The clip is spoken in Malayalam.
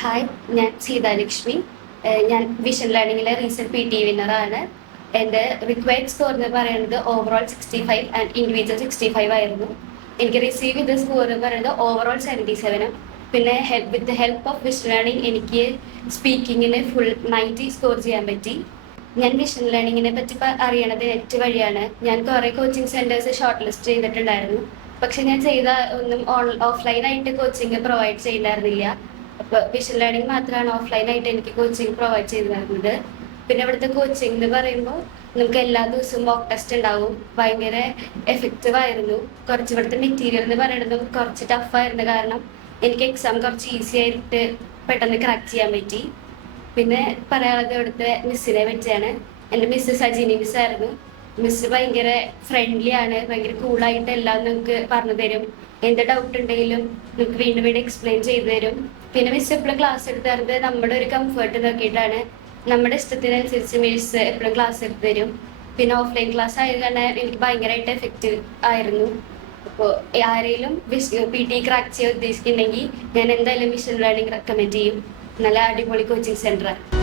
ഹായ്, ഞാൻ സീതാലക്ഷ്മി. ഞാൻ വിഷൻ ലേണിംഗിലെ റീസെന്റ് PT വിന്നറാണ്. എൻ്റെ റിക്വയർഡ് സ്കോർ എന്ന് പറയുന്നത് ഓവറോൾ 65 ആൻഡ് ഇൻഡിവിജ്വൽ 65 ആയിരുന്നു. എനിക്ക് റിസീവ് ചെയ്ത സ്കോർ എന്ന് പറയുന്നത് ഓവറോൾ 77. പിന്നെ with help of vision learning എനിക്ക് സ്പീക്കിങ്ങിന് ഫുൾ 90 സ്കോർ ചെയ്യാൻ പറ്റി. ഞാൻ വിഷൻ ലേണിങ്ങിനെ പറ്റി അറിയണത് നെറ്റ് വഴിയാണ്. ഞാൻ കുറേ കോച്ചിങ് സെൻറ്റേഴ്സ് ഷോർട്ട് ലിസ്റ്റ് ചെയ്തിട്ടുണ്ടായിരുന്നു. പക്ഷെ ഞാൻ ചെയ്ത ഒന്നും ഓഫ്ലൈനായിട്ട് കോച്ചിങ് പ്രൊവൈഡ് ചെയ്തിട്ടുണ്ടായിരുന്നില്ല. അപ്പോൾ വിഷൻ ലേണിംഗ് മാത്രമാണ് ഓഫ്ലൈനായിട്ട് എനിക്ക് കോച്ചിങ് പ്രൊവൈഡ് ചെയ്തു തരുന്നത്. പിന്നെ ഇവിടുത്തെ കോച്ചിങ് എന്ന് പറയുമ്പോൾ നമുക്ക് എല്ലാ ദിവസവും മോക്ക് ടെസ്റ്റ് ഉണ്ടാവും. ഭയങ്കര എഫക്റ്റീവ് ആയിരുന്നു. കുറച്ച് ഇവിടുത്തെ മെറ്റീരിയൽ എന്ന് പറയുന്നത് കുറച്ച് ടഫായിരുന്നു. കാരണം എനിക്ക് എക്സാം കുറച്ച് ഈസി ആയിട്ട് പെട്ടെന്ന് ക്രാക്ക് ചെയ്യാൻ പറ്റി. പിന്നെ പറയാനുള്ളത് ഇവിടുത്തെ മിസ്സിനെ പറ്റിയാണ്. എൻ്റെ മിസ്സ് സജിനി മിസ്സായിരുന്നു. മിസ്സ് ഭയങ്കര ഫ്രണ്ട്ലി ആണ്. ഭയങ്കര കൂളായിട്ട് എല്ലാം നമുക്ക് പറഞ്ഞു തരും. എന്ത് ഡൗട്ട് ഉണ്ടെങ്കിലും നമുക്ക് വീണ്ടും വീണ്ടും എക്സ്പ്ലെയിൻ ചെയ്തു തരും. പിന്നെ മിസ് എപ്പോഴും ക്ലാസ് എടുത്ത് തരുന്നത് നമ്മുടെ ഒരു കംഫർട്ട് നോക്കിയിട്ടാണ്. നമ്മുടെ ഇഷ്ടത്തിനനുസരിച്ച് മിസ് എപ്പോഴും ക്ലാസ് എടുത്ത് തരും. പിന്നെ ഓഫ്ലൈൻ ക്ലാസ് ആയത് തന്നെ എനിക്ക് ഭയങ്കരമായിട്ട് എഫക്റ്റീവ് ആയിരുന്നു. അപ്പോൾ ആരെങ്കിലും PT ക്രാക്ക് ചെയ്യാൻ ഉദ്ദേശിക്കുന്നുണ്ടെങ്കിൽ ഞാൻ എന്തായാലും വിഷൻ ലേണിംഗ് റെക്കമെൻഡ് ചെയ്യും. നല്ല അടിപൊളി കോച്ചിങ് സെൻ്ററാണ്.